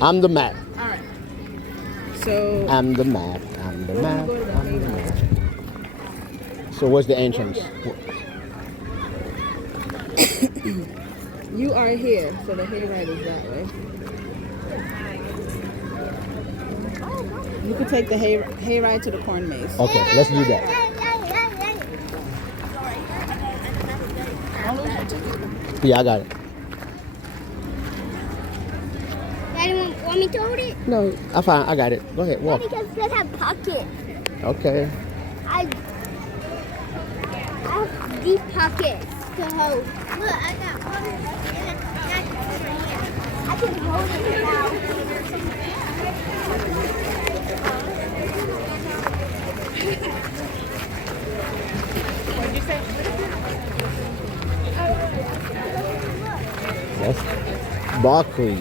I'm the map. All right. So I'm the map. I'm the map. I'm the map. So where's the entrance? you are here, so the hayride is that way. You could take the hayride to the corn maze. Okay, let's do that. Yeah, I got it. Daddy, want me to hold it? No, I fine. I got it. Go ahead, walk. Because it have pockets. Okay. I have deep pockets to hold. Look, I got one. I can hold it now. What did you say? That's Barkley.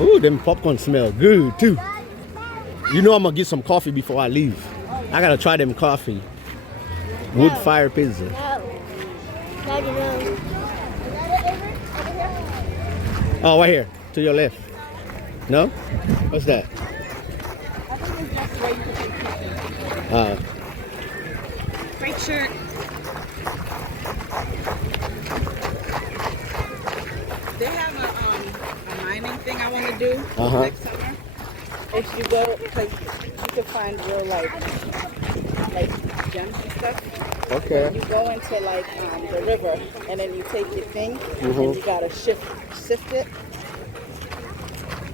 Ooh, them popcorn smell good too. You know I'm gonna get some coffee before I leave. I gotta try them coffee. Wood fire pizza. No. Daddy, no. Oh, right here, to your left. No? What's that? I think it's just where you can take pictures. White shirt. They have a mining thing I want to do next summer. If you go, because you can find real like gems and stuff. Okay. You go into like the river, and then you take your thing, and you gotta sift it.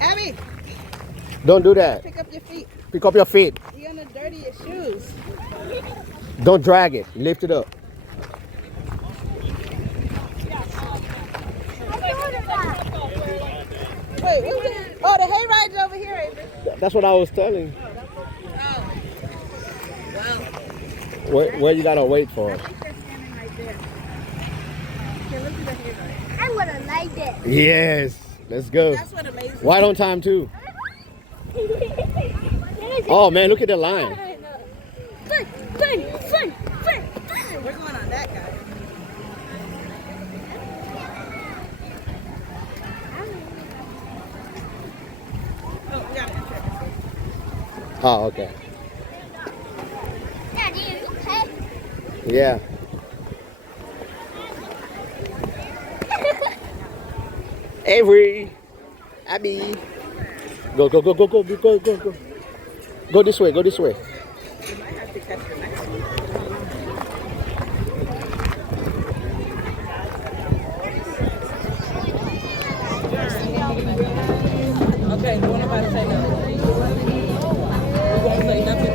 Abby, Don't do that. pick up your feet. Pick up your feet. You're gonna dirty your shoes. Don't drag it. Lift it up. Wait, what's that? Oh, the hayride's over here, Avery. That's what I was telling. Oh. Well, Where you gotta wait for? I think they're standing right there. Okay, look at the hayride. I would have liked it. Yes. Let's go. That's what amazes Right on time too. Oh man, look at the line. Fun. We're going on that guy. Oh, we got an entrance. Oh, okay. Daddy, you okay? Yeah. Avery, Abby, go. Go this way. You might have to catch the next one. Okay, the one about to say no. You won't say nothing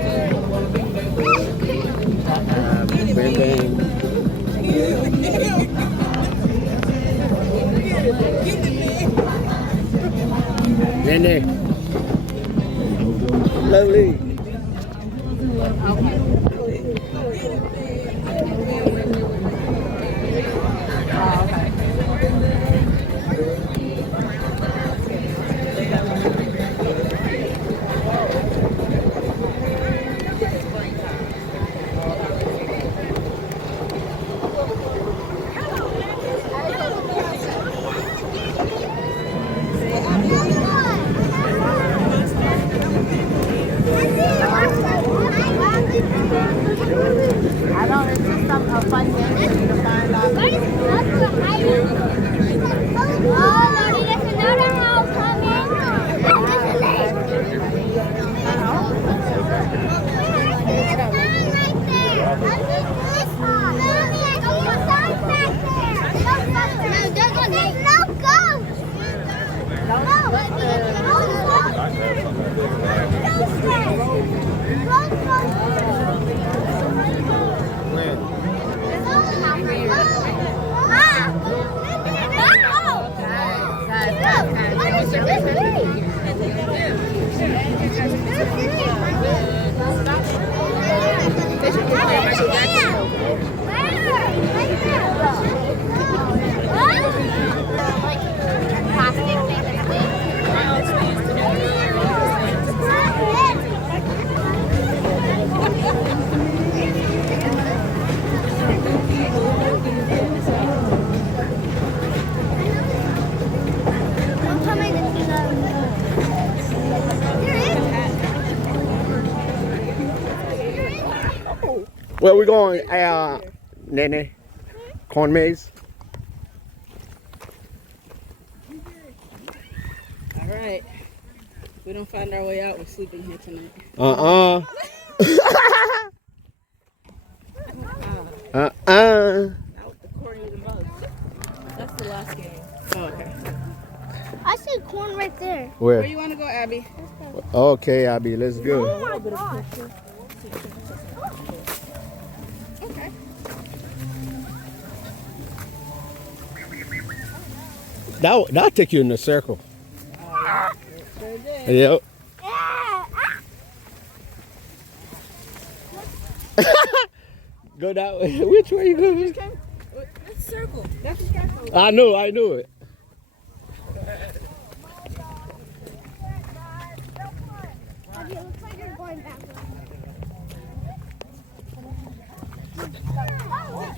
Nene. Lovely. I know, it's just a fun game for you to find out. Oh, Daddy, there's another house coming. They should play Michael Jackson. Where we going, Nene? Corn maze? All right. If we don't find our way out, we're sleeping here tonight. Uh-uh. Out according to the bugs. That's the last game. Oh, okay. I see corn right there. Where Where? you want to go, Abby? Okay, Abby, let's go. Oh my gosh. Okay. That'll take you in a circle. Sure did. Yep. Go that way. Which way you going? That's a circle. That's a circle. I knew it. It looks like you're going backwards.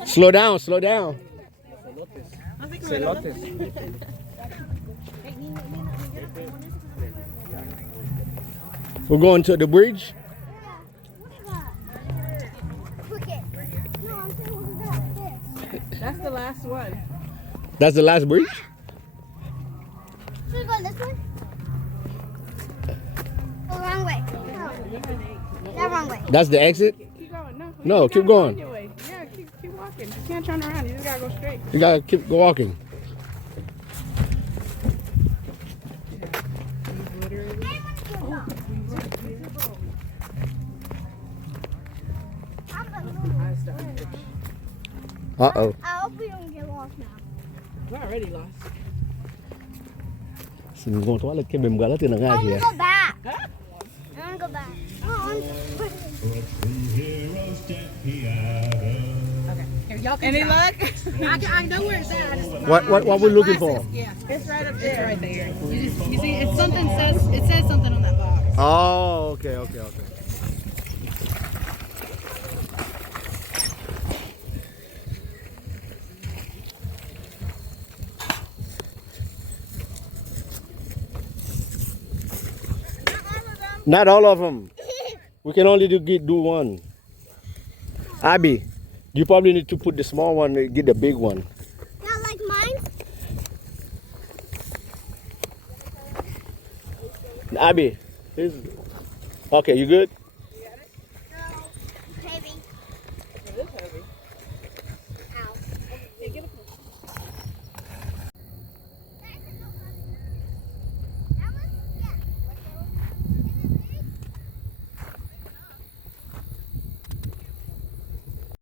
Slow down, slow down. I think we're gonna look. We're going to the bridge. That's the last one. That's the last bridge? Should we go this way? Go the wrong way. No. That wrong way. That's the exit? Keep going. No, you keep gotta going. find your way. Yeah, keep walking. You can't turn around. You just gotta go straight. You gotta keep walking. Uh-oh. I hope we don't get lost now. We're already lost. Xin con thoát là cái bìm gà lá từ I ngay want kìa. to go back. I want to go back. Any luck? I know where it's at. I just, What we looking for? yeah, It's right up it's there. right there. You see, it's something it says something on that box. Oh, okay. Not all of them. We can only do one. Abby, you probably need to put the small one and get the big one. Not like mine. Abby, okay, you good?